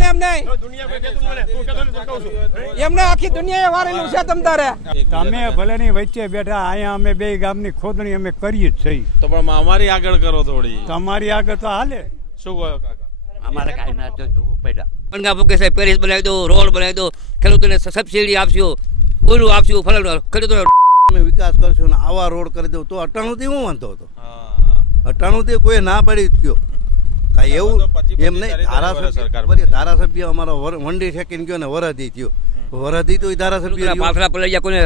ને એમને એમને આખી દુનિયાએ વારેલું છે તમ તારે. તમે ભલે ની વચ્ચે બેઠા, અહીંયા અમે બે ગામની ખોદણી અમે કરી જ છે. તો પણ અમારી આગળ કરો થોડી. તમારી આગળ તો હાલે. શું કહો કાકા? અમારે કાંઈ ના જોવું પડ્યા. પંગા મૂકે છે, પેરિસ બનાવી દો, રોડ બનાવી દો, ખેડૂતોને સબસિડી આપશું, ઓલું આપશું, ફલાણું. ખેડૂતોને અમે વિકાસ કરશું ને આવા રોડ કરી દઉં તો 98 હું વાંધો હતો. 98 કોઈ ના પડી જ ગયો કાંઈ એવું એમ નહીં. ધારાસભ્ય અમારો વંડી ઠેકીને ગયો ને વરદી થયો. વરદી તો ધારાસભ્ય પાથરા પડી ગયા, કોઈને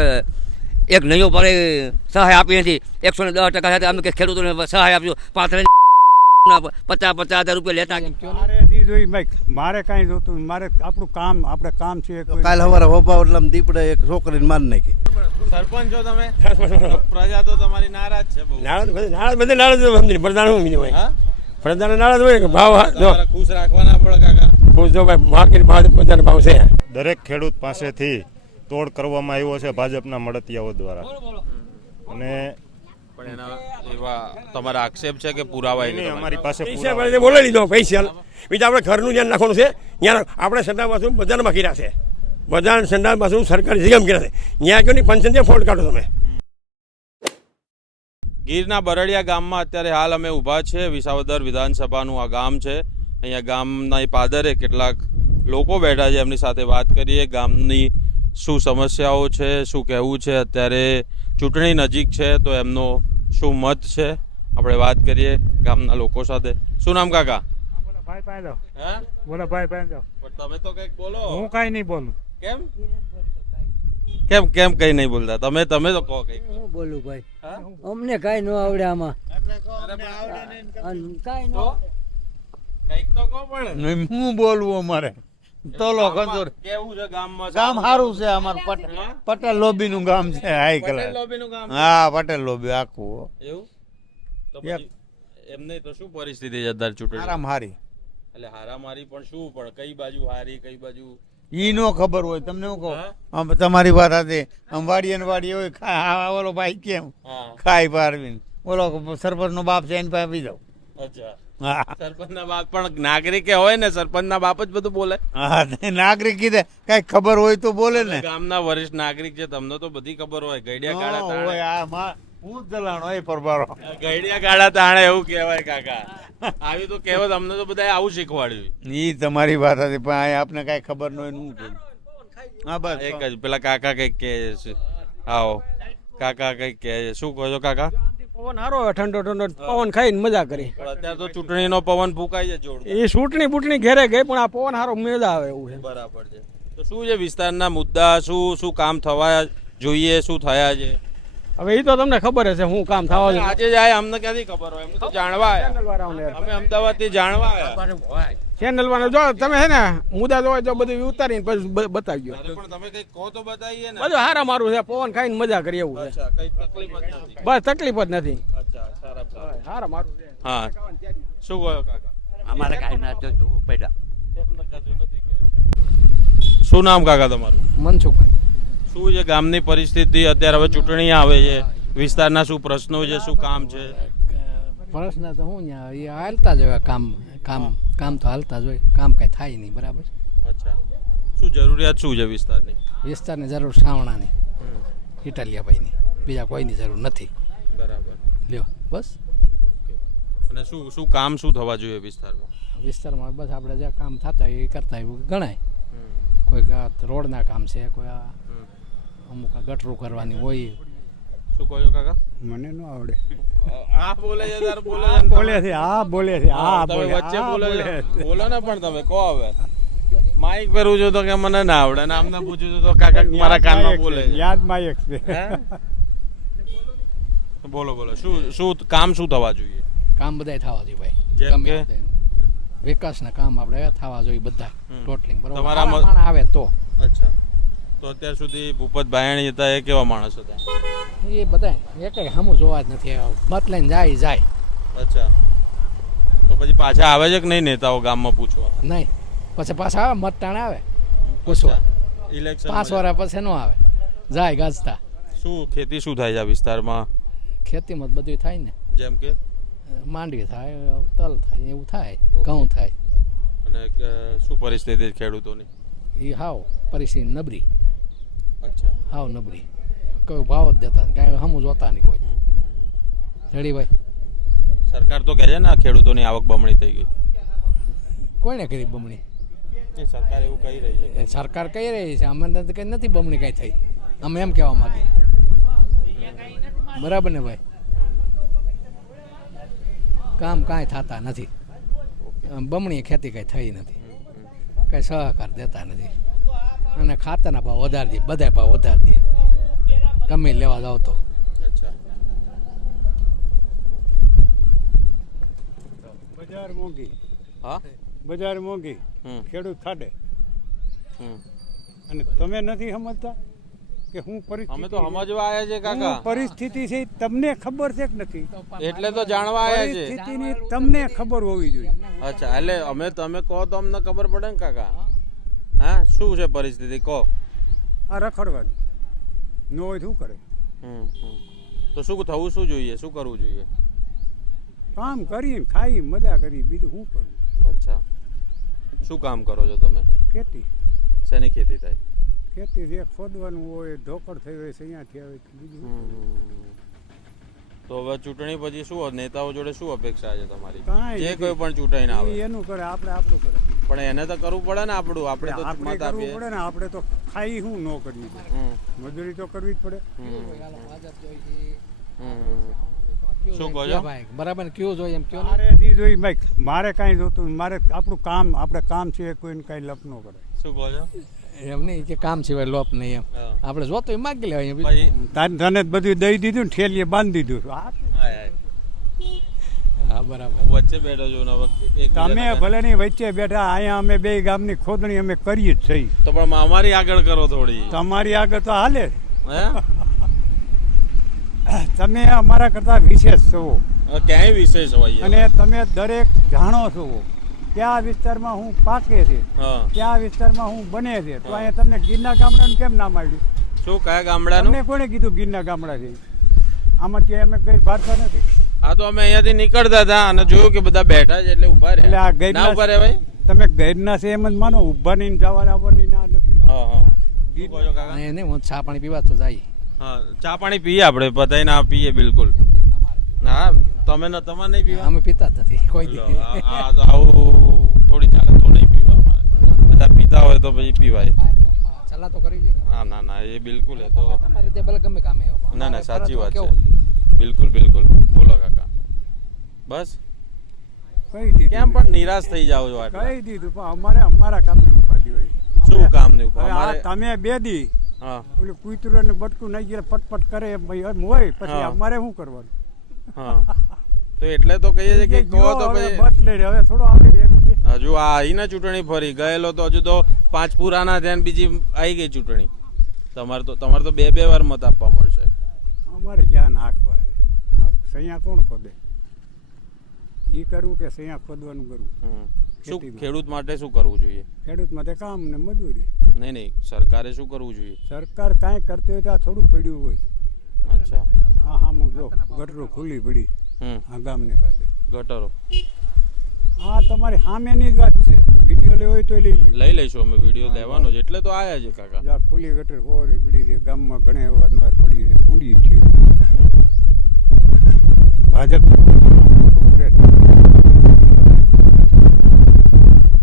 એક નયો ભારે સહાય આપી નથી. 110% સાથે અમે ખેડૂતોને સહાય આપશું. પાથરા 50,000 રૂપિયા લેતા. મારે કાંઈ જોતું, મારે આપણું કામ, આપણે કામ છે. કાલ સવારે હોભાવ એટલે દીપડે એક છોકરીને મારી નાખી. સરપંચ છો તમે, પ્રજા તો તમારી નારાજ છે બહુ. પ્રજાને નારાજ હોય કે ભાવ ખુશ રાખવાના પડે કાકા. ખુશ જો ભાઈ માર્કેટ બજારનો ભાવ છે. દરેક ખેડૂત પાસેથી તોડ કરવામાં આવ્યો છે ભાજપના મળતિયાઓ દ્વારા. અને પણ એના એવા તમારા આક્ષેપ છે કે પુરાવા અમારી પાસે પૈસા બોલાવી લીધો. પૈસા બીજા આપણે ઘરનું ધ્યાન રાખવાનું છે. ત્યાં આપણે સંડા બાસુ બજારમાં કર્યા છે. બજાર સંડા બાસુ સરકારી જગ્યામાં કર્યા છે. ત્યાં કયો નહીં પંચાયત ફોલ્ટ કાઢો તમે. ગીરના બરડિયા ગામમાં અત્યારે હાલ અમે ઊભા છે. વિસાવદર વિધાનસભાનું આ ગામ છે. અહીંયા ગામના પાદરે કેટલાક લોકો બેઠા છે, એમની સાથે વાત કરીએ. ગામની શું સમસ્યાઓ છે, શું કહેવું છે. અત્યારે ચૂંટણી નજીક છે તો એમનો શું મત છે, આપણે વાત કરીએ ગામના લોકો સાથે. શું નામ કાકા? બોલો ભાઈ પણ તમે તો કંઈક બોલો. હું કાંઈ નહીં બોલું. કેમ કેમ કેમ કઈ નહીં બોલતા તમે? તમે તો કહો કઈ. હું બોલું ભાઈ, અમને કાંઈ ન આવડે આમાં. કઈક તો કહો. પણ હું બોલવું અમારે તો કેવું છે ગામમાં? ગામ સારું છે. અમારું પટેલ લોબી નું ગામ છે. હાઈ પટેલ લોબીનું ગામ. હા, પટેલ લોબી આખું. એવું તો પછી એમને તો શું પરિસ્થિતિ છે અત્યારે ચૂંટણી? આરામ હારી. એટલે હારામારી પણ શું, પણ કઈ બાજુ હારી કઈ બાજુ ઈ નો ખબર હોય તમને. હું કહું તમારી વાત હતી. વાડીએ ને વાડીએ હોય. ઓલો ભાઈ કેમ ખાઈ પારવીને ઓલો સરપંચ નો બાપ છે એની પાસે આપી જાવ. અચ્છા, સરપંચ ના બાપ પણ નાગરિકે હોય ને, સરપંચ ના બાપ જ બધું બોલે. હા, નાગરિક કીધે કઈ ખબર હોય તો બોલે ને. ગામના વરિષ્ઠ નાગરિક છે, તમને તો બધી ખબર હોય. ગઈડિયા ગાળા હોય. હું ચલાણો એ પરબારો. ગઈડિયા ગાળા તાણે એવું કહેવાય કાકા. આવી તો કહેવત અમને તો બધા આવું શીખવાડ્યું. ઈ તમારી વાત હતી પણ આપને કઈ ખબર ન હોય હું બોલું. હા બસ એક જ પેલા કાકા કઈક કે છે. આવો કાકા કઈક કે શું કહો છો કાકા? પવન સારો હોય, ઠંડો ઠંડો પવન ખાઈને મજા કરી. અત્યારે તો ચૂંટણીનો પવન ફૂંકાય છે જોર. એ ચૂંટણી બૂટણી ઘેરે ગઈ પણ આ પવન સારો મજા આવે એવું છે. બરાબર છે. તો શું છે વિસ્તારના મુદ્દા, શું કામ થવા જોઈએ, શું થયા છે? હવે એ તો તમને ખબર હશે શું કામ થવા જોઈએ. આજે જાય અમને ક્યાંથી ખબર હોય? એમને તો જાણવા આવ્યા. અમે અમદાવાદ થી જાણવા આવ્યા. ચેનલ વાળા જો તમે છે ને મુદ્દા જોવા જો બધું ઉતારીને પછી બતાવ્યો. પણ તમે કઈ કહો તો બતાવીએ ને. બધું હારા મારું છે, પવન ખાઈને મજા કરી એવું છે. અચ્છા, કઈ તકલીફ જ નથી. બસ તકલીફ જ નથી. અચ્છા, સારા હારા મારું છે. હા, શું કહો કાકા? અમારે કાંઈ ના જોવું પડ્યા. શું નામ કાકા તમારું? મનસુખભાઈ. શું છે ગામની પરિસ્થિતિ અત્યારે? હવે ચૂંટણી આવે છે, વિસ્તારના શું પ્રશ્નો છે, શું કામ છે? પ્રશ્ન તો હું એ હાલતા જ હોય. કામ તો હાલતા જ હોય. કામ કઈ થાય નહીં. બરાબર. અચ્છા, શું જરૂરિયાત શું છે વિસ્તારની? વિસ્તારની જરૂર સાવણાની, ઇટાલિયાભાઈની, બીજા કોઈની જરૂર નથી. બરાબર. લ્યો બસ. અને શું કામ શું થવા જોઈએ વિસ્તારમાં? બસ આપણે જે કામ થતા હોય એ કરતા એવું ગણાય. કોઈ રોડના કામ છે, કોઈ અમુક ગટરું કરવાની હોય. શું કહો છો કાકા? મને ન આવડે. આ બોલે છે તાર બોલે બોલે છે. આ બોલે છે. આ તમે વચ્ચે બોલે બોલો ને. પણ તમે કહો હવે. માઇક પહેરું છું તો કે મને ના આવડે ને આમને પૂછ્યું છું તો કાકા મારા કાનમાં બોલે છે. યાદ માયક છે. બોલો શું કામ શું થવા જોઈએ? કામ બધા થવા જોઈએ ભાઈ. જેમ કે વિકાસના કામ આપણે થવા જોઈએ બધા. ટોટલિંગ બરોબર તમારા આવે તો. અચ્છા, તો અત્યાર સુધી ભૂપત ભાયાણી હતા એ કેવા માણસ હતા? એ બધા એક સામું જોવા જ નથી. મત લઈને જાય. અચ્છા, તો પછી પાછા આવે છે કે નહીં નેતાઓ ગામમાં પૂછવા? નહીં, પછી પાછા આવે મતદાન આવે પૂછવા. ઇલેક્શન 5 વર્ષ પછી ન આવે, જાય ગાજતા. શું ખેતી શું થાય છે આ વિસ્તારમાં? ખેતીમાં બધું થાય ને. જેમ કે માંડવી થાય, તલ થાય, એવું થાય, ઘઉં થાય. અને શું પરિસ્થિતિ છે ખેડૂતોની? એ હાવ પરિસ્થિતિ નબળી, અચ્છા. હાવ નબળી. કોઈ ભાવ જ દેતા નહીં, કાંઈ હમું જોતા નહીં કોઈ. રેડીભાઈ, સરકાર તો કહે છે ને આ ખેડૂતોની આવક બમણી થઈ ગઈ. કોઈને કરી બમણી? એ સરકાર એવું કહી રહી છે. એ સરકાર કહી રહી છે, અમને તો કંઈ નથી બમણી કાંઈ થઈ. અમે એમ કહેવા માંગીએ. બરાબર ને ભાઈ? કામ કાંઈ થતા નથી, બમણી ખેતી કાંઈ થઈ નથી, કાંઈ સહકાર દેતા નથી. અને ખાતરના ભાવ વધારી દે, બધા ભાવ વધારી દે, ગમે લેવા જાવ તો. અચ્છા. બજાર મોંઘી, હા. બજાર મોંઘી, ખેડૂત ખાડે. અને તમે નથી સમજતા કે હું અમે તો સમજવા આવ્યા છે કાકા. પરિસ્થિતિ છે એ તમને ખબર છે કે નથી? એટલે તો જાણવા આવ્યા છે. પરિસ્થિતિની તમને ખબર હોવી જોઈએ. અચ્છા, એટલે અમે તમે કહો તો અમને ખબર પડે ને કાકા. હા, શું છે પરિસ્થિતિ કહો. આ રખડવાની ન હોય શું કરે? તો શું થવું શું જોઈએ, શું કરવું જોઈએ? કામ કરી ખાઈ મજા કરી, બીજું શું કરવું? અચ્છા, શું કામ કરો છો તમે? ખેતી. શેની ખેતી થાય? ખેતી જે ખોદવાનું હોય, ઢોકળ થઈ હોય, અહીંયાથી આવે બીજું શું કરવું? તો હવે ચૂંટણી પછી શું નેતાઓ જોડે શું અપેક્ષા છે તમારી? કાંઈ જે નથી. કોઈ પણ ચૂંટાઈને આવે એનું કરે, આપણે આપણું કરે. પણ એને તો કરવું પડે ને આપણું. આપણે તો આપણે મત કરવું આપીએ. પડે ને, આપણે તો ખાઈ શું ન કરવી પડે? મજૂરી તો કરવી જ પડે. શું કહો છો? ભાઈ બરાબર કયું જોઈએ એમ કયો ને. મારે જે જોઈ ભાઈ, મારે કાંઈ જોતું નથી. મારે આપણું કામ, આપણે કામ છે, કોઈને કાંઈ લપ ન કરે. શું કહો છો? એમ નહીં કે કામ સિવાય લોપ નહીં એમ. હા. આપણે જોતો એ માગી લેવાય. પછી તને જ બધું દઈ દીધું ને, ઠેલીએ બાંધી દીધું. હા બરાબર. હું વચ્ચે બેઠો છું ને હવે તમે ભલે ની વચ્ચે બેઠા, અહીંયા અમે બે ગામની ખોદણી અમે કરીએ જ છીએ. તો પણ અમારી આગળ કરો થોડી. તમારી આગળ તો હાલે. હે? તમે અમારા કરતા વિશેષ છો ક્યાંય વિશેષ હોય. અને તમે દરેક જાણો છો કયા વિસ્તારમાં હું પાકે છે, હા. કયા વિસ્તારમાં હું બને છે. તો અહીંયા તમને ગીરના ગામડાનું કેમ નામ આવ્યું? શું કયા ગામડાનું? તમને કોને કીધું ગીરના ગામડા છે? આમાં કે અમે ગઈ ભાગતા નથી. હા, તો અમે અહીંયાથી નીકળતા હતા અને જોયું કે બધા બેઠા છે એટલે ઉભા એટલે આ રહ્યા. ના ઉભા રહ્યા ભાઈ? તમે ગૈરના છે એમ જ માનો, ઉભા નહીં જવા આવવાની ના નથી. હા હા. શું કહો છો કાકા? નહીં નહીં, હું ચા પાણી પીવા તો જાય. હા, ચા પાણી પીએ આપણે બધાય ના પીએ બિલકુલ. હા, તમે ન તમારે નહીં પીવા? અમે પીતા જ નથી કોઈ દી. હા, તો આવું થોડી ચાલે, તો નહીં પીવા અમારે. બધા પીતા હોય તો પછી પીવાય. સલાહ તો કરી જોઈએ. હા, ના ના, એ બિલકુલ એ તો તમારી રીતે ભલે ગમે કામ આવ્યો. ના ના, સાચી વાત છે. બિલકુલ બિલકુલ. બોલો કાકા. બસ કહી દીધું. કેમ પણ નિરાશ થઈ જાવ છો આટલા? કહી દીધું પણ અમારે અમારા કામની ઉપાધિ હોય. શું કામ નહીં હવે આ અમારે? તમે બે દી હા ઓલું કૂતરું ને બટકું નહીં ગયેલા પટપટ કરે એમ ભાઈ એમ હોય, પછી હા. અમારે શું કરવાનું? હા, તો એટલે તો કહીએ છીએ કે કહો તો હવે પછી બસ લઈ લે, હવે થોડો આપણે એમ કે હજુ આ આવીને ચૂંટણી ફરી ગયેલો તો હજુ તો 5 પૂરાના ધ્યાન બીજી આવી ગઈ ચૂંટણી. તમારે તો બે વાર મત આપવા મળશે. અમારે જ્યાં નાખવા છે. હા, સૈયા કોણ ખોદે? એ કરવું કે સૈયા ખોદવાનું કરવું? શું ખેતીમાં. ખેડૂત માટે શું કરવું જોઈએ? ખેડૂત માટે કામ ને મજૂરી. નહીં સરકારે શું કરવું જોઈએ? સરકાર કાંઈ કરતી હોય તો આ થોડું પડ્યું હોય. અચ્છા. હા હા, હું જો ગટરો ખુલ્લી પડી આ ગામને ભાગે. ગટરો હા, તમારી સામેની જ વાત છે. વિડીયો લેવો હોય તો લઈ લો. લઈ લઈશું અમે, વિડીયો લેવાનો છે એટલે તો આયા છે કાકા. જ્યાં ખુલ્લી ગટર હોરી પડી છે ગામમાં, ઘણા અવારનવાર પડી છે, કુંડી થયું. ભાજપ કોંગ્રેસ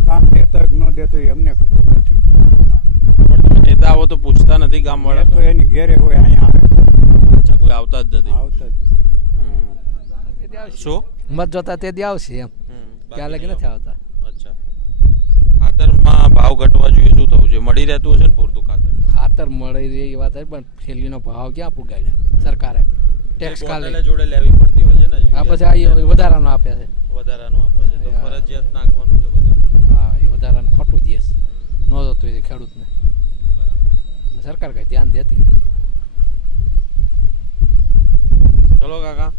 કામ દેતા ન દેતો એ અમને ખબર નથી. પણ તમે નેતા આવો તો પૂછતા નથી ગામ એ વાળા? તો એની ઘેરે હોય, અહીંયા આવે. અચ્છા, કોઈ આવતા જ નથી. આવતા જ નથી. શું મત જોતા તે દી આવશે એમ. ક્યાં લગી નથી આવતા. અચ્છા, ખાતરમાં ભાવ ઘટવા જોઈએ, શું થવું જોઈએ? મળી રહેતું હશે ને પૂરતું ખાતર? ખાતર મળી રહે એ વાત પણ થેલીનો ભાવ ક્યાં પુગાડ્યા સરકારે? ટેક્સ ખાલી બોટલે જોડે લેવી પડતી હોય છે ને. આ પછી આ વધારાનો આપે છે. વધારાનું આપે છે તો ફરજિયાત નાખવાનું છે બધું. હા, એ વધારાનું ખોટું દેશ ન જતું હોય ખેડૂતને. બરાબર. સરકાર કઈ ધ્યાન દેતી નથી. ચલો કાકા,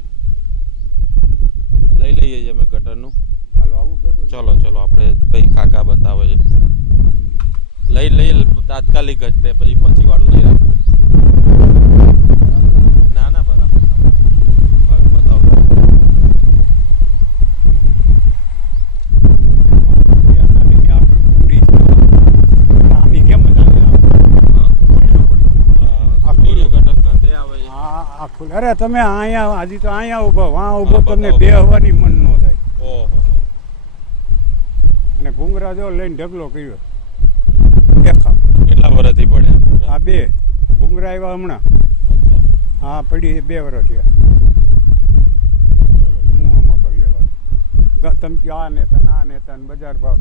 લઈ લઈએ છીએ અમે ગટરનું. હાલો આવું ભેગું. ચલો આપણે ભાઈ કાકા બતાવે છે. લઈ તાત્કાલિક જ તે પછી વાળું નહીં રાખવું. ના ના, બરાબર બતાવો. ફૂલ અરે તમે અહીંયા હજી તો અહીંયા ઊભો વાં ઊભો હા, તમને બતાવો. બે હવાની મન ન થાય. ઓહો અને ભૂંગરા જો લઈને ઢગલો કર્યો દેખાવ કેટલા વર્ષથી પડ્યા આ બે ભૂંગરા આવ્યા હમણાં અચ્છા હા પડી 2 વર્ષ થયા. બોલો હું આમાં કરી લેવાનું તમે કહો આ નેતા ના નેતા ને બજાર ભાવ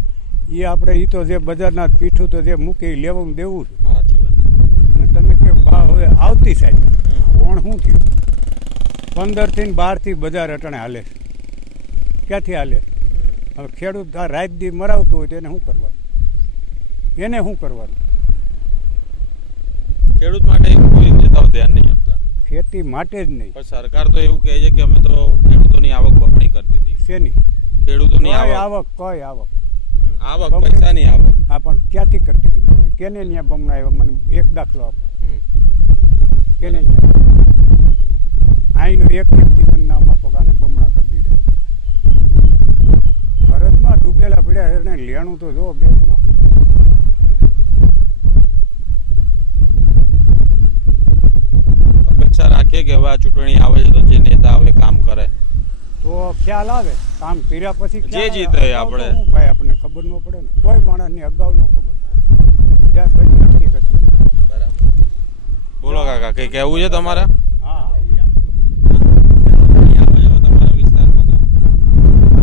એ આપણે એ તો જે બજારના પીઠું તો જે મૂકી લેવું દેવું છે. સાચી વાત છે. અને તમે કે ભાવ હવે આવતી સાહેબ કોણ શું થયું 15 થી 12 થી બજાર અટાણે હાલે છે. ક્યાંથી હાલે હવે ખેડૂત આ રાત દી મરાવતું હોય તો એને શું કરવાનું ખેડૂત માટે કોઈ નેતાઓ ધ્યાન નહીં આપતા ખેતી માટે જ નહીં. પણ સરકાર તો એવું કહે છે કે અમે તો ખેડૂતોની આવક બમણી કરતી હતી શેની ખેડૂતોની કોઈ આવક આવક કોઈ આવક આવક બમણી. પૈસાની આવક હા પણ ક્યાંથી કરી દીધી બમણી? કેને ત્યાં બમણા આવ્યા મને એક દાખલો આપો કેને અહીંનું એક વ્યક્તિ મને નામ આપો કે આને બમણા કરી દીધા. ભારતમાં ડૂબેલા પડ્યા એને લેણું તો જો બેસમાં અપેક્ષા રાખીએ કે હવે આ ચૂંટણી આવે છે તો જે નેતા આવે કામ કરે તો ખ્યાલ આવે કામ કર્યા પછી જે ખ્યાલ જીતે આવે. આપણે. અગાઉ તો શું ભાઈ આપણને ખબર ન પડે ને કોઈ માણસની અગાઉ ન ખબર પડે જ્યાં બધી નક્કી કરતી બરાબર બોલો કાકા કઈ કહેવું છે તમારા હા ચૂંટણી આવે છે હવે તમારા વિસ્તારમાં તો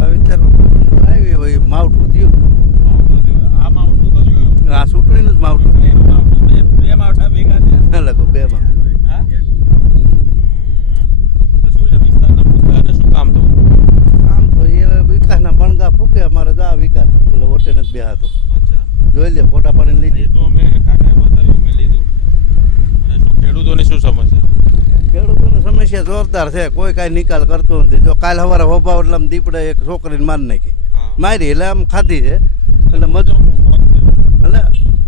આ વિસ્તારમાં આવી હોય માવઠું થયું માવઠું થયું. આ માવઠું તો જોયું આ ચૂંટણીનું જ માવઠું થયું. ચૂંટણીનું માવઠું બે માવઠા ભેગા થયા લગો 2 માં હા તો શું છે વિસ્તારના મુદ્દા અને શું કામ થયું આમ તો એ વિકાસના બણગા ફૂકે અમારે તો આ વિકાસ બોલે વોટે નથી બેહાતો અચ્છા જોઈ લે ફોટા પાડીને એ લીધી તો અમે કાકાએ બતાવ્યું મેં લીધું અને શું ખેડૂતોની શું સમસ્યા ખેડૂતોની સમસ્યા જોરદાર છે કોઈ કાંઈ નિકાલ કરતું નથી. જો કાલ સવારે હોભાવ એટલે આમ દીપડે એક છોકરીને મારી નાખી હા. મારી એટલે આમ ખાધી છે એટલે મજો એટલે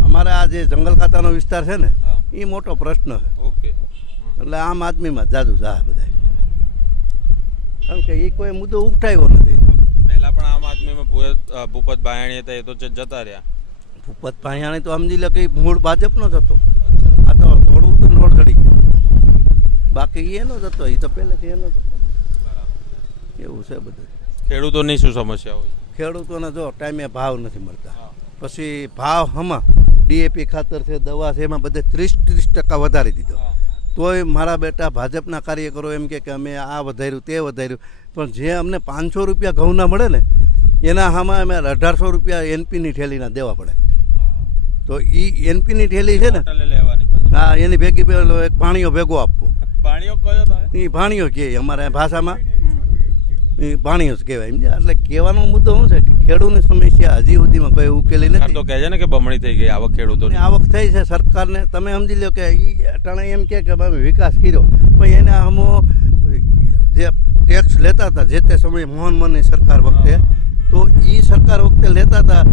અમારે આ જે જંગલ ખાતાનો વિસ્તાર છે ને હા. એ મોટો પ્રશ્ન છે. ઓકે એટલે આમ આદમીમાં જાદુ જા બધા કારણ કે એ કોઈ મુદ્દો ઉઠાવ્યો નથી. પહેલા પણ આમ આદમીમાં ભૂપત બાયણી હતા એ તો જતા રહ્યા ભૂપત ભાયાણી તો સમજી લે કે ઈ મૂળ ભાજપનો જ હતો. અચ્છા આ તો થોડું તો રોડ ચડી ગયું બાકી એનો જ હતો એ તો પહેલેથી એનો જ હતો એવું છે બધું. ખેડૂતોની શું સમસ્યા હોય ખેડૂતોને જો ટાઈમે ભાવ નથી મળતા પછી ભાવ હમાં ડીએપી ખાતર છે દવા છે એમાં બધે 30% વધારી દીધો તોય મારા બેટા ભાજપના કાર્યકરો એમ કે અમે આ વધાર્યું તે વધાર્યું પણ જે અમને 500 રૂપિયા ઘઉંના મળે ને એના હામાં અમે 1800 રૂપિયા એનપીની ઠેલીના દેવા પડે. તો એ એનપીની ઠેલી છે ને હોટલે લેવાની પાછી. હા એની ભેગી પેલો એક ભાણિયો ભેગો આપવો. બાણીઓ કયો તમે એ ભાણિયો કહે અમારા ભાષામાં એ ભાણિયો જ કહેવાય સમજ્યા. એટલે કહેવાનો મુદ્દો શું છે કે ખેડૂતની સમસ્યા હજી સુધીમાં કોઈ ઉકેલી સરકાર નથી. તો કહે છે ને કે બમણી થઈ ગઈ આવક ખેડૂતોની અને આવક થઈ છે સરકારને તમે સમજી લો કે એ અટાણે એમ કે અમે વિકાસ કર્યો પણ એના અમો જે ટેક્સ લેતા હતા જે તે સમયે મોહન મનની સરકાર વખતે તો એ સરકાર વખતે લેતા હતા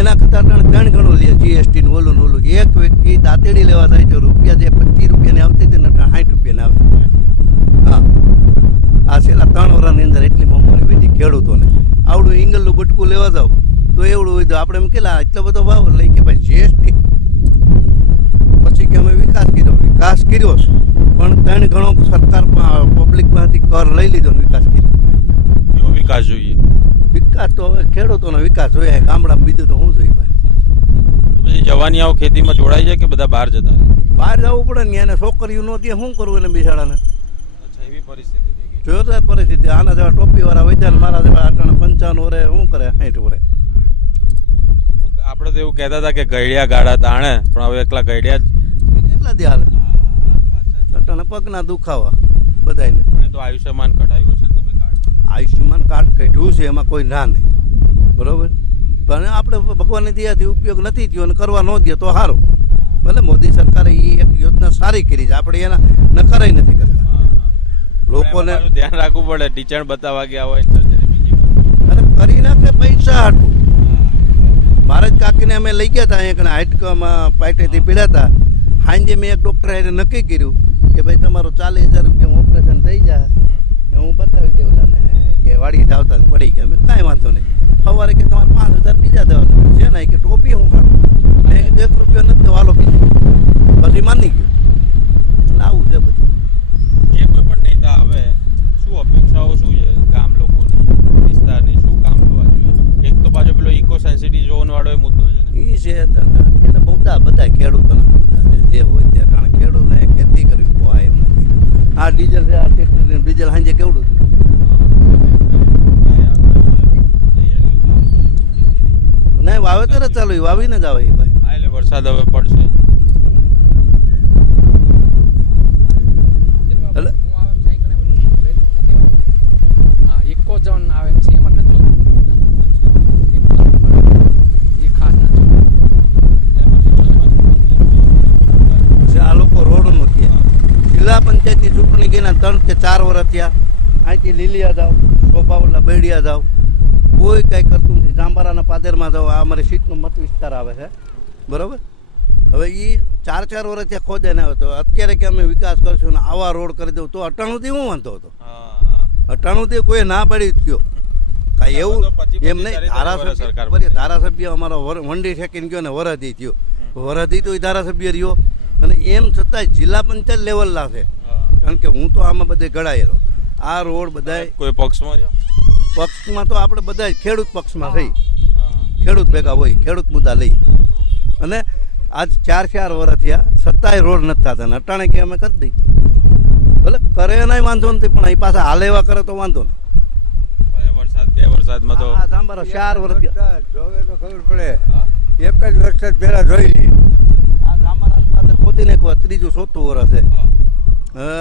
એના કરતાં અટાણે 3 ગણું લે જીએસટી નું ઓલું ને ઓલું. એક વ્યક્તિ દાંતેડી લેવા જાય તો રૂપિયા જે 25 રૂપિયાની આવતી હતી ને અટાણે 60 રૂપિયાની આવે. હા આ છેલ્લા 3 વર્ષની અંદર એટલી મોંઘવારી વધી ખેડૂતોને. આવડું ઈંગલનું બટકું લેવા જાવ તો એવડું હોય તો આપણે એમ કેટલા એટલો બધો ભાવ લઈ કે ભાઈ જીએસટી પછી કે અમે વિકાસ કર્યો છે પણ 3 ગણો સરકાર પબ્લિકમાંથી કર લઈ લીધો ને વિકાસ કર્યો. એવો વિકાસ જોઈએ વિકાસ તો હવે ખેડૂતોનો વિકાસ જોઈએ ગામડામાં બીજું તો શું જોઈએ ભાઈ. પછી જવાની આવો ખેતીમાં જોડાઈ જાય કે બધા બહાર જતા રહે બહાર જવું પડે ને એને છોકરીઓ નહોતી શું કરવું એને બિચારાને અચ્છા એવી પરિસ્થિતિ થઈ ગઈ જોરદાર પરિસ્થિતિ. આના જેવા ટોપીવાળા વધ્યા ને મારા જેવા અટાણે 55 વર્ષે શું કરે 60 વર્ષે. આપણે તો એવું કહેતા હતા કે ગઈડિયા ગાડા તાણે પણ હવે એકલા ગઈડિયા જ કેટલા દે હાલે અટાણે પગના દુખાવા બધાને. પણ એ તો આયુષ્યમાન કઢાવ્યું છે ને તમે કાર્ડ આયુષ્યમાન કાર્ડ કાઢ્યું છે એમાં કોઈ ના નહીં બરોબર પણ આપણે ભગવાનની દયાથી ઉપયોગ નથી થયો અને કરવા ન દે તો સારું. ભલે મોદી સરકારે એ એક યોજના સારી કરી છે આપણે એના નકારાય નથી કરતા. લોકોને એમાં પાછું ધ્યાન રાખવું પડે ટીચર બતાવવા ગયા હોય સર્જરી બીજી અરે કરી નાખે પૈસા હાટું. મારા જ કાકીને અમે લઈ ગયા હતા અહીંયા હાઈટમાં પાઇટેથી પીડ્યા હતા. સાંજે મેં એક ડૉક્ટર હારે નક્કી કર્યું કે ભાઈ તમારું 40,000 રૂપિયામાં ઓપરેશન થઈ જાય હું બતાવી દઉં ઓલાને કે વાડી જાવતા પડી ગયા. મેં કાંઈ વાંધો નહીં. સવારે કે તમારે 5,000 બીજા દેવા છે ને કે ટોપી હું કાઢું મેં કીધું 1 રૂપિયો નથી દેવા હાલો બીજી પછી માની ગયો. એટલે આવું છે બધું. જે કોઈ પણ છે અત્યારે મુદ્દા બધા ખેડૂતોના મુદ્દા છે જે હોય તે કારણ ખેડૂતને ખેતી કરવી પોહાય એમ નથી. આ ડીઝલ છે, આ ટ્રેક્ટર ડીઝલ સાંજે કેવડું થયું? નહીં વાવેતર જ ચાલુ, વાવીને જ આવે ભાઈ. હા એટલે વરસાદ હવે પડશે. એટલે હા ઇકો ઝોન આવે એમ છે એમાં નથી એ ખાસ નથી. પછી આ લોકો રોડનું થયા. જિલ્લા પંચાયતની ચૂંટણી ગઈને 3 કે 4 વર્ષ થયા. અહીંથી લીલિયા જાઓ, સોપાવલા બેડિયા જાઓ, કોઈ કાંઈ કરતું નથી. જાંબારાના પાદરમાં જાઓ, આ અમારી સીટનો મત વિસ્તાર આવે છે બરાબર. હવે એ 4 વર્ષ ત્યાં ખોદે ના આવે તો અત્યારે કે અમે વિકાસ કરશું ને આવા રોડ કરી દઉં તો 98થી હું વાંધો હતો? 98થી કોઈ ના પડી જ કયો કાંઈ એવું એમ નહીં. ધારાસભ્ય અમારો વંડી ઠેકીને ગયો ને વરદી થયો, વરદી તો એ ધારાસભ્ય રહ્યો અને એમ છતાંય જિલ્લા પંચાયત લેવલના છે. કારણ કે હું તો આમાં બધે ગળાયેલો. આ રોડ બધાય કોઈ પક્ષમાં છે? પક્ષમાં તો આપણે બધા ખેડૂત પક્ષમાં થઈ, ખેડૂત ભેગા હોય, ખેડૂત મુદ્દા લઈ. અને આજ 4 વર્ષ થયા છતાંય રોડ નથી થતા ને અટાણે કે અમે કરી દઈ. ભલે કરે નહીં વાંધો નથી પણ અહીં પાછા હાલેવા કરે તો વાંધો નહીં. વરસાદ 2 વરસાદમાં તો આ સાંભારો 4 વર્ષ જોવે તો ખબર પડે. એક જ વરસાદ પહેલા જોઈ લઈએ. આ સાંભારા પાદર ખોદીને એક વાર 3જું 4થું વર્ષ છે.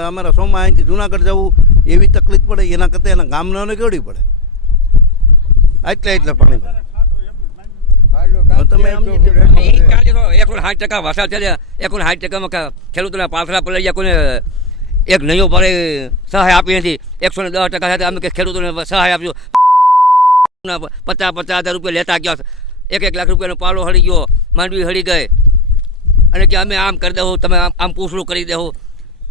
અમારા સોમાં અહીંથી જુનાગઢ જવું એવી તકલીફ પડે એના કરતાં એના ગામનાને કેવડી પડે. એટલે પાણી પડે. તમે 160% વરસાદ છે. 160%માં ખેડૂતોના પાથરા પડી ગયા. કોઈને એક નયો ભારે સહાય આપી નથી. 110% સાથે અમે ખેડૂતોને સહાય આપ્યો. 50,000 રૂપિયા લેતા ગયા. 1 લાખ રૂપિયાનો પાલો હળી ગયો, માંડવી હળી ગઈ અને કે અમે આમ કરી દઉં, તમે આમ પૂછડું કરી દેવું.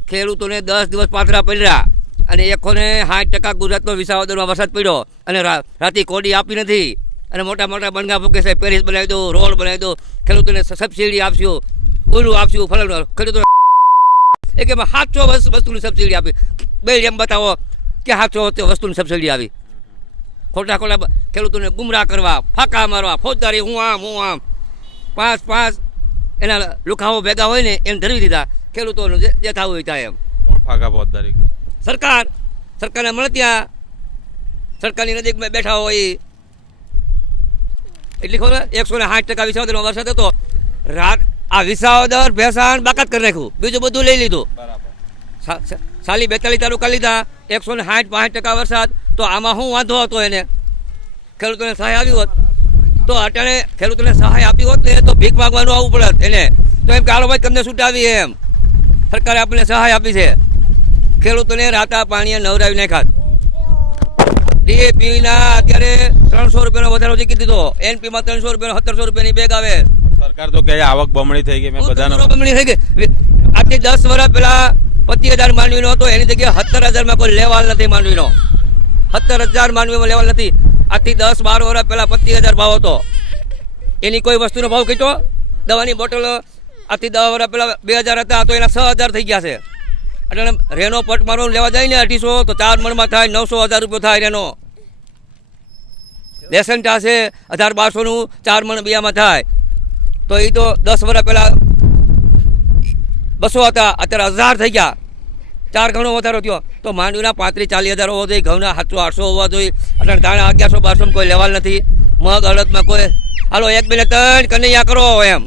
ખેડૂતોને 10 દિવસ પાથરા પડ્યા અને 160% ગુજરાતનો વિસાવદરમાં વરસાદ પડ્યો અને રાતી કોડી આપી નથી. અને મોટા મોટા બણગા ફૂકે છે, પેરિસ બનાવી દો, રોડ બનાવી દો, ખેડૂતોને સબસિડી આપશું, ઓલું આપશું, ફલાણું. ખેડૂતો એ કે 700 વસ્તુની સબસિડી આપી. બે એમ બતાવો કે 700 વસ્તુની સબસિડી આવી. ખોટા ખેડૂતોને ગુમરાહ કરવા, ફાંકા મારવા, ફોજદારી હું આમ 5 એના લુખાઓ ભેગા હોય ને એમ ધરવી દીધા. ખેડૂતોનું જે થવું હોય થાય એમ. કોણ ફાંકા ફોજદારી? સરકારને મળે ત્યાં સરકારની નજીકમાં બેઠા હોય એટલી ખબર. 160% વિસાવદરમાં વરસાદ હતો. આ વિસાવદર ભેસાણ બાકાત કરી નાખ્યું, બીજું બધું લઈ લીધું. સાલી 42 તાલુકા લીધા, 160-65% વરસાદ. તો આમાં શું વાંધો હતો એને? ખેડૂતોને સહાય આવી હોત તો અટાણે ખેડૂતોને સહાય આપી હોત ને તો ભીખ માગવાનું આવવું પડત એને. તો એમ કે હાલો ભાઈ તમને છૂટ આવી એમ. સરકારે આપણને સહાય આપી છે. ખેડૂતોને રાતા પાણીએ નવરાવી નાખ્યા. DAPના અત્યારે 300 રૂપિયાનો વધારો કીધી દીધો. NPમાં 300 રૂપિયાનો 1700 રૂપિયાની બેગ આવે. સરકાર તો કહે આવક બમણી થઈ ગઈ. મેં બધાને બમણી થઈ ગઈ. આજથી 10 વર્ષ પહેલા 25,000 માંડવીનો હતો, એની જગ્યાએ 17,000માં કોઈ લેવાલ નથી માંડવીનો. 17,000 માંડવીમાં લેવાલ નથી. આજથી 10-12 વર્ષ પહેલા 25,000 ભાવ હતો. એની કોઈ વસ્તુનો ભાવ કીધો. દવાની બોટલ આજથી 10 વર્ષ પહેલા 2,000 હતા તો એના 6,000 થઈ ગયા છે. એટલે રેનો પટ મારવાનું લેવા જાય ને 250 તો 4 મણમાં થાય 900,000 રૂપિયા થાય રેનો. લેસન્ટા છે 1,200નું 4 મણ બિયામાં થાય. તો એ તો 10 વર્ષ પહેલાં 200 હતા, અત્યારે 1,000 થઈ ગયા. 4 ગણો વધારો થયો. તો માંડવીના 35-40,000 હોવા જોઈએ, ઘઉંના 700-800 હોવા જોઈએ. એટલે દાણા 1100-1200 કોઈ લેવાલ નથી. મગ અડદમાં કોઈ હાલો 1, 2 ને 3 કનૈયા કરો એમ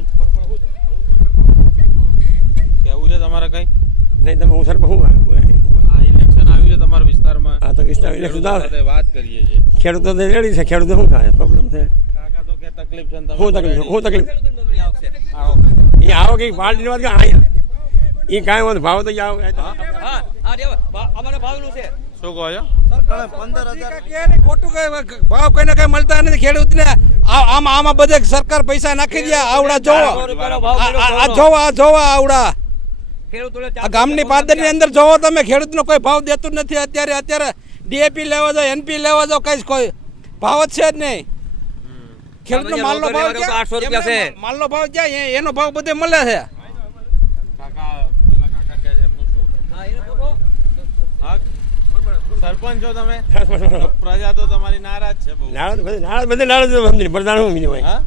કેવું છે તમારે કઈ? નહીં તમે હું સરપંચ હું ઇલેક્શન આવ્યું છે તમારા વિસ્તારમાં. આ તો વિસ્તાર ઇલેક્શન સાથે વાત કરીએ છીએ. ખેડૂતો તો રેડી છે. ખેડૂતો શું ખાય પ્રોબ્લેમ છે? કાકા તો કે તકલીફ છે ને તમે શું તકલીફ એ આવો કે પાર્ટીની વાત અહીંયા એ કાંઈ વાંધો ભાવ તો આવો. અમારે ભાવનું છે. શું કહો છો? 15,000 ખોટું ભાવ કોઈને કઈ મળતા નથી ખેડૂતને. આમાં બધે સરકાર પૈસા નાખી દે. આવડા જોવો, આ જોવો આવડા આ ગામની પાદરની અંદર જોવો તમે. ખેડૂતનો કોઈ ભાવ દેતું નથી અત્યારે. DAP લેવા જાવ, NP લેવા જાવ, કઈ કોઈ ભાવ જ છે જ નહીં. ખેડૂતનો માલનો ભાવ 800 રૂપિયા છે. માલનો ભાવ જાય એનો ભાવ બધે મળે છે. કાકા કહે છે એમનું શું? હા સરપંચ છો તમે, પ્રજા તો તમારી નારાજ છે બહુ. નારાજ બધે નારાજ સમજી પ્રધાન શું બીજું હોય? હા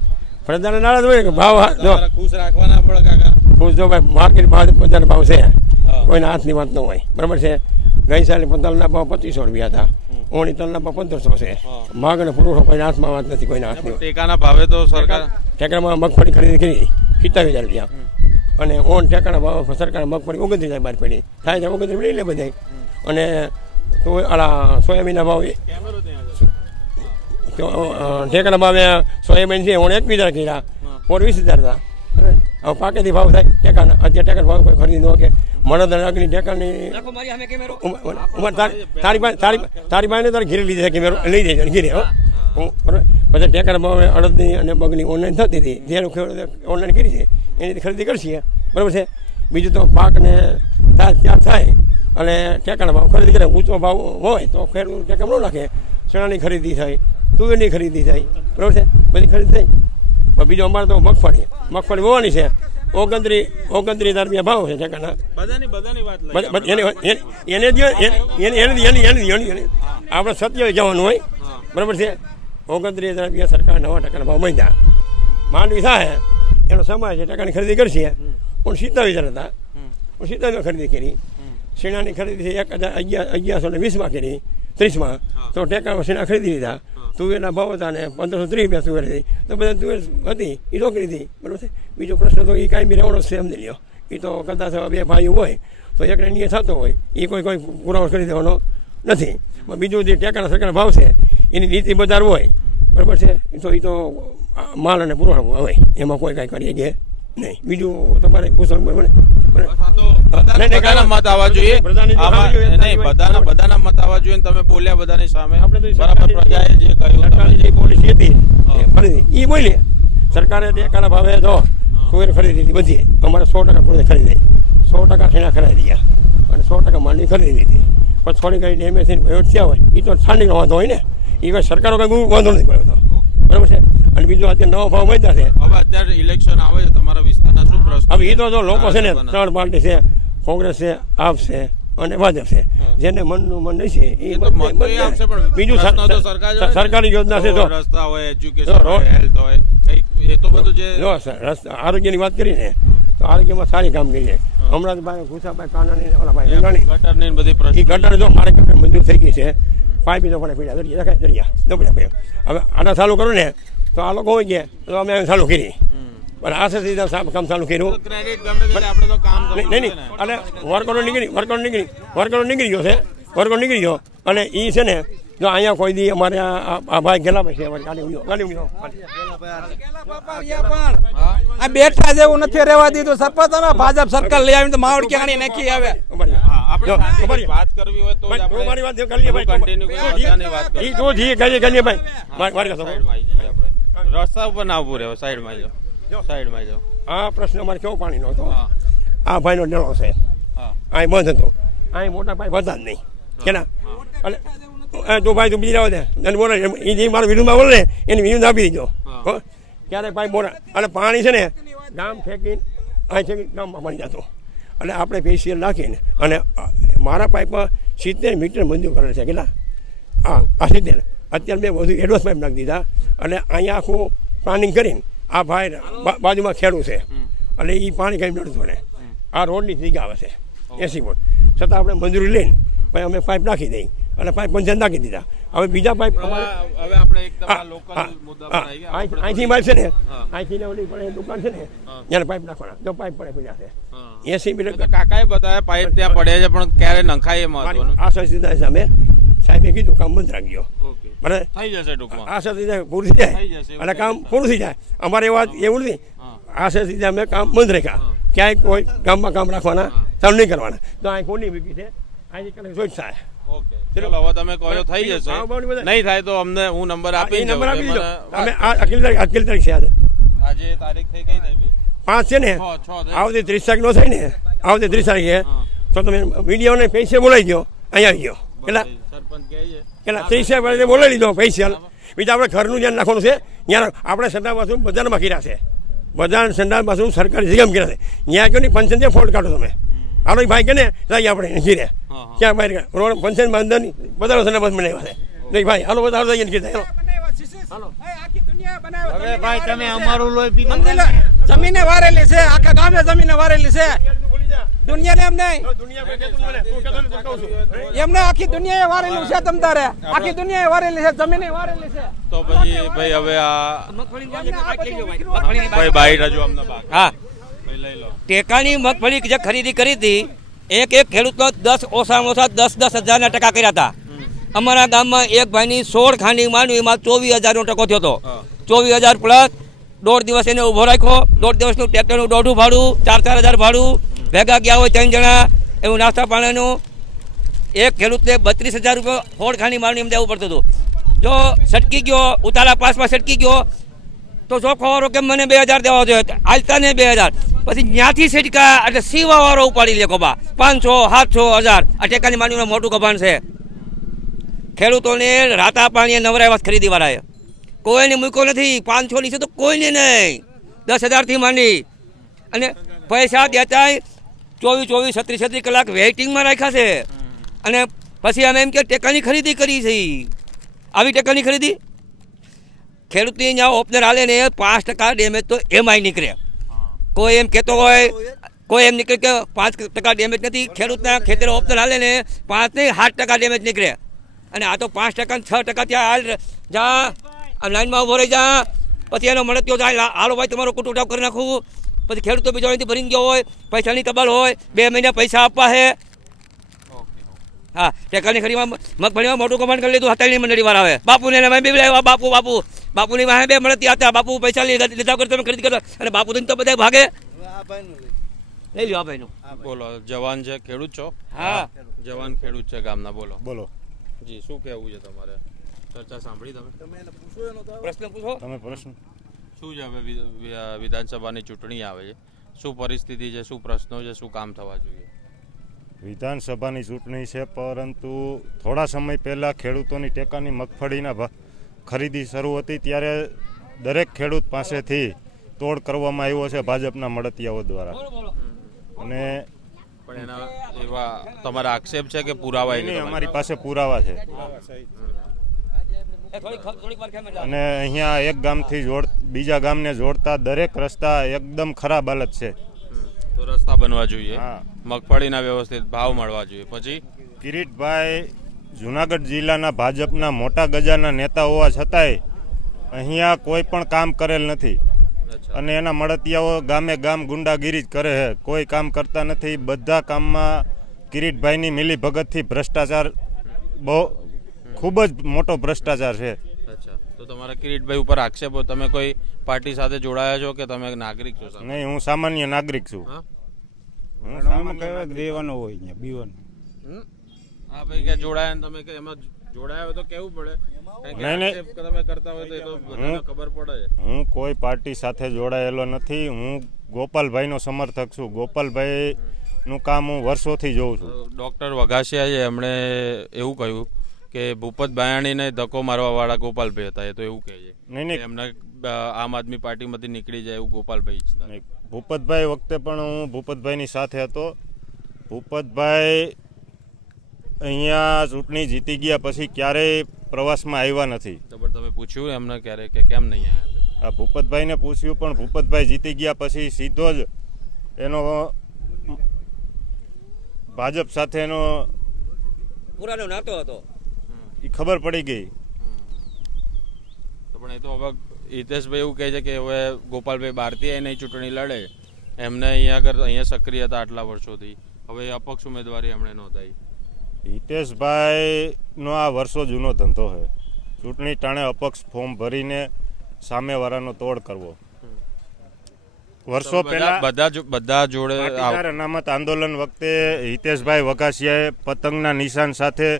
પ્રજાને નારાજ હોય કે ભાવ જો તમારે ખુશ રાખવાના પડે કાકા. ખુશ જો ભાઈ માર્કેટ બજારના ભાવ છે કોઈના હાથની વાત ન હોય બરાબર છે. ગઈ સાલે તલના ભાવ 2500 રૂપિયા હતા, ઓણી તલના ભાવ 1500 છે. માગ અને પુરવઠો કોઈના હાથમાં વાત નથી, કોઈના હાથની. ટેકાના ભાવે તો સરકાર ટેકામાં મગફળી ખરીદી કરી 47,000 રૂપિયા અને ઓન ટેકાના ભાવ સરકાર મગફળી 29,000 બહાર પડી થાય છે, 29 લઈ લે બધા. અને તો આલા સોયાબીનના ભાવ ટેકાના ભાવે સોયાબીન છે ઓણ 21,000 કર્યા, ઓર 20,000 હતા. હવે પાકેથી ભાવ થાય ટેકાના, અત્યારે ટેકાના ભાવ કોઈ ખરીદી ન કે મળદ અને અગ્નિ ટેકાની તારી પાસે તારે ઘીરે લીધી કે લઈ જાય ઘીરે બરાબર. પછી ટેકાના ભાવે અડદની અને મગની ઓનલાઈન થતી હતી, જેનું ખેડૂત ઓનલાઈન કરી છે એની ખરીદી કરશે બરાબર છે. બીજું તો પાકને ત્યાર થાય અને ટેકાના ભાવ ખરીદી કરે, ઊંચો ભાવ હોય તો ખેડૂત ટેકા ન નાખે. ચણાની ખરીદી થાય, તુવેરની ખરીદી થાય બરાબર છે, બધી ખરીદી થઈ. પણ બીજો અમારે તો મગફળી હોવાની છે 29,000 રૂપિયા ભાવ છે ટેકાના. એને આપણે 27 જવાનું હોય બરાબર છે. 29,000 રૂપિયા સરકાર નવા ટેકાના ભાવ મળ્યા. માંડવી થાય એનો સમય છે, ટેકાની ખરીદી કરશે પણ 27,000 હતા, 27,000 ખરીદી કરી. શીણાની ખરીદી 1,1120 કરી, 30 તો ટેકામાં શીણા ખરીદી લીધા. તુવેરના ભાવ હતા ને 1,530 રૂપિયા તુવેર હતી, તો બધા તુવેર હતી એ રોકી દીધી બરાબર છે. બીજો પ્રશ્ન તો એ કાંઈ બી રહેવાનો છે સમજી લ્યો. એ તો કદાચ બે ભાઈઓ હોય તો એકને નિયત થતો હોય એ કોઈ પુરાવો કરી દેવાનો નથી. બીજું જે ટેકાના સરકારના ભાવ છે એની નીતિ બજાર હોય બરાબર છે, એ તો માલ અને પુરવઠો હોય, એમાં કોઈ કાંઈ કરીએ કે નહીં. બીજું તમારે પૂછો બધાના મત આવવા જોઈએ, નહીં બધાના મત આવવા જોઈએ. તમે બોલ્યા બધાની સામે બરાબર, પ્રજાએ જે કહ્યું જે પોલિસી હતી એ બોલી. સરકારે ટેકાના ભાવે જો તુવેર ખરીદી લીધી બધી, અમારે 100% તુવેર ખરીદી, 100% શીણા ખરીદી દીધા અને 100% માંડવી ખરીદી લીધી. પણ થોડી ઘણી ડેમેજ થઈને થયા હોય એ તો સ્થાનિકનો વાંધો હોય ને, એ કોઈ સરકારો કંઈ વાંધો નથી પડ્યો તો બરાબર છે. અને બીજું અત્યારે નવો ભાવ મળ્યા છે. હવે અત્યારે ઇલેક્શન આવે છે, તમારા વિસ્તારના શું પ્રશ્ન? હવે એ તો જો લોકો છે ને 3 પાર્ટી છે, કોંગ્રેસ છે, આપ છે અને ભાજપ છે. જેને મનનું મન નહીં છે એ બીજું સરકારી યોજના છે તો રસ્તા હોય, એજ્યુકેશન હોય, હેલ્થ હોય, એ તો બધું જે આરોગ્યની વાત કરીને તો આરોગ્યમાં સારી કામગીરી છે. હમણાં ભાઈ ઘુસાભાઈ કાનાની ઓલા ભાઈ ગટરની બધી પ્રશ્ન, એ ગટર જો મારે ગટર મંજૂર થઈ ગઈ છે. પાઇપ તો પડે પીડા દરિયા ન પડ્યા. હવે આના ચાલુ કરું ને તો આ લોકો હોય ગયા તો અમે ચાલુ કરી, પણ આ સીધા કામ ચાલુ કર્યું નહીં. અને વર્કરો નીકળી ગયો અને એ છે ને જો અહીંયા કોઈ દી અમારે આ ભાઈ ગેલા છે આ બેઠા જેવું નથી રહેવા દીધું. સરપંચ ભાજપ સરકાર લઈ આવીને તો માવડ ક્યાંની નાખી આવે. વાત કરવી હોય તો મારી વાત કરીએ ભાઈ, રસ્તા ઉપર ના ઉભું રહેવાય, સાઈડમાં જાઓ. આ પ્રશ્ન અમારે કેવો પાણીનો હતો. આ ભાઈનો ડેલો છે, અહીં બંધ હતો, અહીં મોટા ભાઈ બધા જ નહીં કેના. એટલે તું ભાઈ તું બીજી રાવ દે અને બોલે એ જે મારા વિરુદ્ધમાં બોલે ને એની વિરુદ્ધ આપી દીધો. ક્યારે ભાઈ બોલા એટલે પાણી છે ને ગામ ફેંકીને અહીં છે ગામમાં પાણી જતો. એટલે આપણે પેશિયલ નાખીને અને મારા પાઇપમાં 70 મીટર મંજૂર કરેલ છે કેટલા આ 70. અત્યારે મેં વધુ એડવાન્સ પાઇપ નાખી દીધા અને અહીંયા આખું પ્લાનિંગ કરીને આ ભાઈ બાજુમાં ખેડૂત છે એટલે એ પાણી કંઈ નડતું ને આ રોડની જગ્યા આવે છે 80 ફૂટ, છતાં આપણે મંજૂરી લઈને પછી અમે પાઇપ નાખી દઈ અને પાઇપ પંચાયત નાખી દીધા. હવે બીજા પાઇપ હવે આપણે એકદમ લોકલ મુદ્દા પર આવી ગયા. અહીંથી પાઇપ છે ને અહીંથી ઓલી પડે દુકાન છે ને ત્યારે પાઇપ નાખવાના, જો પાઇપ પડે પીડા છે 80 મીટર. કાકાએ બતાવ્યા પાઇપ ત્યાં પડ્યા છે પણ ક્યારે નખાય એ મહત્વનું. આ સંસ્થા સામે સાહેબે કીધું કામ બંધ રાખજો બરાબર, થઈ જશે ટૂંકમાં. આ સંસ્થા પૂરું થઈ જાય અને કામ પૂરું થઈ જાય. અમારે વાત એવું નથી, આ સંસ્થા અમે કામ બંધ રાખ્યા, ક્યાંય કોઈ ગામમાં કામ રાખવાના ચાલુ નહીં કરવાના. તો અહીં કોની વીકી છે અહીંથી કલેક્ટ જોઈ થાય. ચલો હવે તમે કહો થઈ જશે, નહીં થાય તો અમને હું નંબર આપી નંબર આપી દીધો. અમે અખિલ તારીખ છે આજે તારીખ થઈ ગઈ ને 5 છે ને આવતી 30 તારીખ નો થાય ને આવતી 30 તારીખે તો તમે વિડીયોને પૈસે બોલાવી ગયો અહીંયા આવી ગયો. કેટલા સરપંચ કહે છે કેટલા 30 તારીખે બોલાવી લીધો પૈસા. બીજા આપણે ઘરનું ધ્યાન રાખવાનું છે. ત્યાં આપણે સંડા બાથરૂમ બજારમાં કીરા છે, બજાર સંડા બાથરૂમ સરકારી જગ્યામાં કીરા છે. ત્યાં કયો નહીં પંચાયત ફોલ્ટ કાઢો તમે. હાલો ભાઈ કે ને જાય આપણે ઘીરે ક્યાં બહાર રોડ પંચાયતમાં અંદર બધા સંડા બાથ બનાવ્યા છે. ભાઈ હાલો બધા હાલો જઈએ કીધા હાલો. હવે ભાઈ તમે અમારું લોહી જમીને વારેલી છે, આખા ગામે જમીને વારેલી છે. દુનિયાને એમ નહીં, એમને આખી દુનિયાએ વારેલું છે. તમ તારે આખી દુનિયાએ વારેલી છે, જમીને વારેલી છે. તો પછી ભાઈ હવે આ ભાઈ બાઈટ હજુ અમને બાકી. હા, ભાઈ લઈ લો. ટેકાની મગફળી જે ખરીદી કરી હતી, એક ખેડૂતનો ઓછામાં ઓછા 10,000 ટકા કર્યા હતા. અમારા ગામમાં એક ભાઈની 16 ખાંડી માંડવીમાં 24,000 નો ટકો થયો હતો. 24,000 પ્લસ 1.5 દિવસ એને ઊભો રાખ્યો. 1.5 દિવસનું ટ્રેક્ટરનું દોઢું ભાડું, 4,000 ભાડું, ભેગા ગયા હોય 3 જણા, એવું નાસ્તા પાણીનું. એક ખેડૂતને 32,000 રૂપિયા 16 ખાંડી માંડવી દેવું પડતું હતું. જો સટકી ગયો, ઉતારા પાસમાં સટકી ગયો તો ચોખ્ખો કે મને 2,000 દેવા જોઈએ, હાલતા ને 2,000. પછી ત્યાંથી સેટકા એટલે સીવા વાળો ઉપાડી લે કોબા 500, 700, 1,000. આ ટેકાની માંડવીનું મોટું કભાન છે. ખેડૂતોને રાતા પાણીએ નવરાવ્યા ખરીદી વાળાએ કોઈને મૂક્યો નથી. 500 ની છે તો કોઈને નહીં, 10,000 થી માંડી. અને પૈસા દેતાય 24, 36 કલાક વેઇટિંગમાં રાખ્યા છે. અને પછી અમે એમ કે ટેકાની ખરીદી કરી છે. આવી ટેકાની ખરીદી ખેડૂતની જ્યાં ઓપનર હાલે ને 5% ડેમેજ તો એમાંય નીકળે. કોઈ એમ કહેતો હોય, કોઈ એમ નીકળે કે 5% ડેમેજ નથી. ખેડૂતના ખેતર ઓપનર હાલે ને 5 નહીં 7% ડેમેજ નીકળે. અને આ તો 5% 6% ત્યાં હાલ જા લાઈનમાં ઉભો રહી જા. પછી એનો મળત્યો જાય, હાલો ભાઈ તમારો કુટ ઉઠાવ કરી નાખવું. પછી ખેડૂતો બીજો અહીંથી ભરીને ગયો હોય, પૈસાની તબાલ હોય, 2 મહિના પૈસા આપવા છે. હા, ટેકાની ખરીમાં મગફળીમાં મોટું કમાન્ડ કરી લીધું. હતાળીની મંડળી વાળા આવે બાપુને બાપુની વાહે 2 મળતી હતા. બાપુ પૈસા લીધા કરતો ખરીદ કરતો, અને બાપુ તો બધા ભાગે. લઈ લો આ ભાઈનું. બોલો, જવાન છે, ખેડૂત છો? હા, જવાન ખેડૂત છે ગામના. બોલો બોલો જી, શું કહેવું છે તમારે? ચર્ચા સાંભળી તમે? પ્રશ્ન પૂછો. તમે પ્રશ્ન શું છે હવે વિધાનસભાની ચૂંટણી આવે છે, શું પરિસ્થિતિ છે, શું પ્રશ્નો છે, શું કામ થવા જોઈએ? વિધાનસભાની ચૂંટણી છે, પરંતુ થોડા સમય પહેલાં ખેડૂતોની ટેકાની મગફળીના ખરીદી શરૂ હતી ત્યારે દરેક ખેડૂત પાસેથી તોડ કરવામાં આવ્યો છે ભાજપના મળતિયાઓ દ્વારા. અને પણ એના એવા તમારા આક્ષેપ છે કે પુરાવા નહીં, અમારી પાસે પુરાવા છે. અને અહીંયા એક ગામથી બીજા ગામને જોડતા દરેક રસ્તા એકદમ ખરાબ હાલત છે. તો રસ્તા બનવા જોઈએ, હા. મગફળીના વ્યવસ્થિત ભાવ મળવા જોઈએ. પછી કિરીટભાઈ જુનાગઢ જિલ્લાના ભાજપના મોટા ગજાના નેતા હોવા છતાંય અહીંયા કોઈ પણ કામ કરેલ નથી. અને એના મળતિયાઓ ગામે ગામ ગુંડાગીરી જ કરે છે, કોઈ કામ કરતા નથી. બધા કામમાં કિરીટભાઈની મિલીભગતથી ભ્રષ્ટાચાર બહુ ખૂબ જ મોટો ભ્રષ્ટાચાર છે. અચ્છા, તો તમારા કિરીટભાઈ ઉપર આક્ષેપો, તમે કોઈ પાર્ટી સાથે જોડાયા છો કે તમે નાગરિક છો? નહીં, હું સામાન્ય નાગરિક છું. દેવાનો હોય અહીંયા બીવાનું. હા ભાઈ, કે જોડાયા ને તમે કે એમાં જોડાયા હોય તો કેવું પડે. નહીં, આક્ષેપ તમે કરતા હોય તો એ તો બધાને ખબર પડે છે. હું કોઈ પાર્ટી સાથે જોડાયેલો નથી. હું ગોપાલભાઈનો સમર્થક છું. ગોપાલભાઈનું કામ હું વર્ષોથી જોઉં છું. ડૉક્ટર વઘાસિયાએ એમણે એવું કહ્યું કે ભૂપત બાયાણીને ધક્કો મારવાવાળા ગોપાલભાઈ હતા. એ તો એવું કહે છે. નહીં, એમને આમ આદમી પાર્ટીમાંથી નીકળી જાય એવું ગોપાલભાઈ ઈચ્છતા. ભૂપતભાઈ વખતે પણ હું ભૂપતભાઈની સાથે હતો. ભૂપતભાઈ અહીંયા ચૂંટણી જીતી ગયા પછી ક્યારેય પ્રવાસમાં આવ્યા નથી. તો પણ તમે પૂછ્યું એમને ક્યારે કે કેમ નહીં આવ્યા? આ ભૂપતભાઈને પૂછ્યું, પણ ભૂપતભાઈ જીતી ગયા પછી સીધો જ એનો ભાજપ સાથેનો પુરાનો નાતો હતો એ ખબર પડી ગઈ. તો પણ એ તો હવે હિતેશભાઈ એવું કહે છે કે હવે ગોપાલભાઈ બહારથી નહીં ચૂંટણી લડે, એમને અહીંયા સક્રિય હતા આટલા વર્ષોથી, હવે અપક્ષ ઉમેદવારી એમણે નોંધાઈ. હિતેશભાઈનો આ વર્ષો જૂનો ધંધો છે. ચૂંટણી ટાણે અપક્ષ ફોર્મ ભરીને સામેવાળાનો તોડ કરવો. વર્ષો પહેલા બધા જોડે પાટીદાર અનામત આંદોલન વખતે હિતેશભાઈ વઘાસિયાએ પતંગના નિશાન સાથે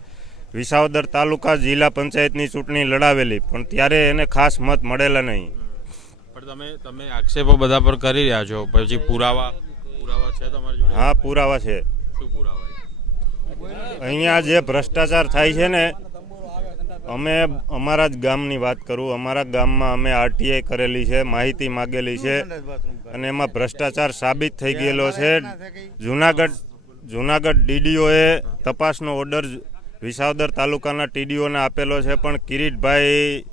વિસાવદર તાલુકા જિલ્લા પંચાયતની ચૂંટણી લડાવેલી, પણ ત્યારે એને ખાસ મત મળેલા નહીં. પણ તમે આક્ષેપો બધા પર કરી રહ્યા છો, પછી પુરાવા છે તમારી જોડે? હા, પુરાવા છે. શું પુરાવા? અહીંયા જે ભ્રષ્ટાચાર થાય છે ને, અમે અમારા જ ગામની વાત કરું. અમારા ગામમાં અમે આરટીઆઈ કરેલી છે, માહિતી માગેલી છે, અને એમાં ભ્રષ્ટાચાર સાબિત થઈ ગયેલો છે. જુનાગઢ ડીડીઓએ તપાસનો ઓર્ડર વિસાવદર તાલુકાના ટીડીઓને આપેલો છે, પણ કિરીટભાઈ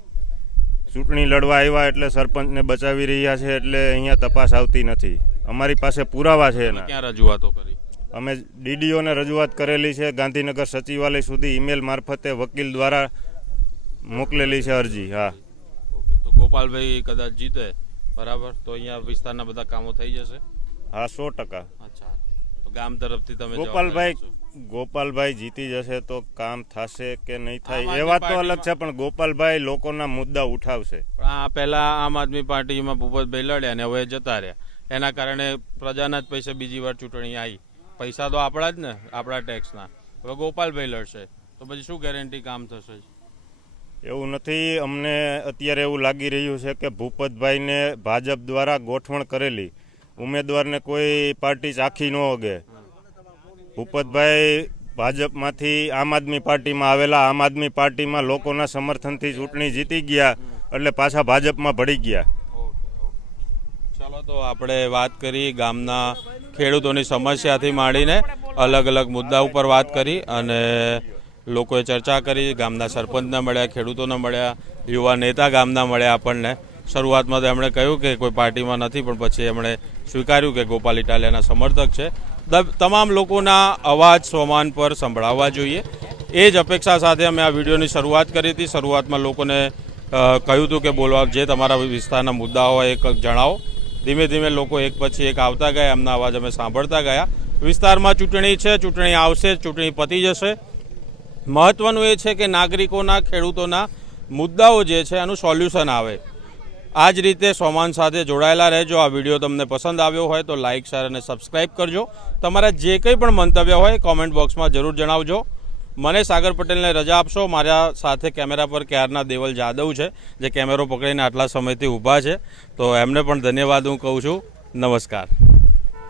ચૂંટણી લડવા આવ્યા એટલે સરપંચને બચાવી રહ્યા છે એટલે અહીંયા તપાસ આવતી નથી. અમારી પાસે પુરાવા છે એના. ક્યાં રજૂઆતો કરી? અમે ડીડીઓને રજૂઆત કરેલી છે, ગાંધીનગર સચિવાલય સુધી ઈમેલ મારફતે વકીલ દ્વારા મોકલેલી છે અરજી. હા, તો ગોપાલભાઈ કદાચ જીતે બરાબર તો અહીંયા વિસ્તારના બધા કામો થઈ જશે. હા, 100%. અચ્છા, તો ગામ તરફથી તમે ગોપાલભાઈ જીતી જશે તો કામ થશે કે નહીં થાય એ વાત તો અલગ છે, પણ ગોપાલભાઈ લોકોના મુદ્દા ઉઠાવશે. આ પહેલા આમ આદમી પાર્ટીમાં ભૂપતભાઈ લડ્યા ને હવે જતા રહ્યા, એના કારણે પ્રજાના જ પૈસે બીજી વાર ચૂંટણી આવી. પૈસા તો આપણા જ ને, આપણા ટેક્સના. હવે ગોપાલભાઈ લડશે તો પછી શું ગેરંટી કામ થશે? એવું નથી. અમને અત્યારે એવું લાગી રહ્યું છે કે ભૂપતભાઈને ભાજપ દ્વારા ગોઠવણ કરેલી ઉમેદવારને કોઈ પાર્ટી ચાખી ન હોગે. ભૂપતભાઈ ભાજપમાંથી આમ આદમી પાર્ટીમાં આવેલા, આમ આદમી પાર્ટીમાં લોકોના સમર્થનથી ચૂંટણી જીતી ગયા એટલે પાછા ભાજપમાં ભળી ગયા. ચાલો, તો આપણે વાત કરી ગામના ખેડૂતોની સમસ્યાથી માંડીને અલગ અલગ મુદ્દા ઉપર વાત કરી અને લોકોએ ચર્ચા કરી. ગામના સરપંચને મળ્યા, ખેડૂતોને મળ્યા, યુવા નેતા ગામના મળ્યા આપણને. શરૂઆતમાં તો એમણે કહ્યું કે કોઈ પાર્ટીમાં નથી, પણ પછી એમણે સ્વીકાર્યું કે ગોપાલ ઇટાલિયાના સમર્થક છે. તમામ લોકોના અવાજ સોમાન પર સંભળાવવા જોઈએ એ જ અપેક્ષા સાથે અમે આ વિડીયોની શરૂઆત કરી હતી. શરૂઆતમાં લોકોને કહ્યું હતું કે બોલવા, જે તમારા વિસ્તારના મુદ્દા હોય એક જણાવો. ધીમે ધીમે લોકો એક પછી એક આવતા ગયા, એમના અવાજ અમે સાંભળતા ગયા. વિસ્તારમાં ચૂંટણી છે, ચૂંટણી આવશે, ચૂંટણી પતી જશે. મહત્વનું એ છે કે નાગરિકોના, ખેડૂતોના મુદ્દાઓ જે છે એનું સોલ્યુશન આવે. આ જ રીતે સોમાન સાથે જોડાયેલા રહેજો. આ વિડીયો તમને પસંદ આવ્યો હોય તો લાઇક, શેર અને સબસ્ક્રાઈબ કરજો. તમારા જે કંઈ પણ મંતવ્ય હોય કોમેન્ટ બોક્સમાં જરૂર જણાવજો. મને સાગર પટેલને રજા આપશો. મારા સાથે કેમેરા પર ક્યારના દેવલ જાદવ છે, જે કેમેરો પકડીને આટલા સમયથી ઊભા છે, તો એમને પણ ધન્યવાદ હું કહું છું. નમસ્કાર.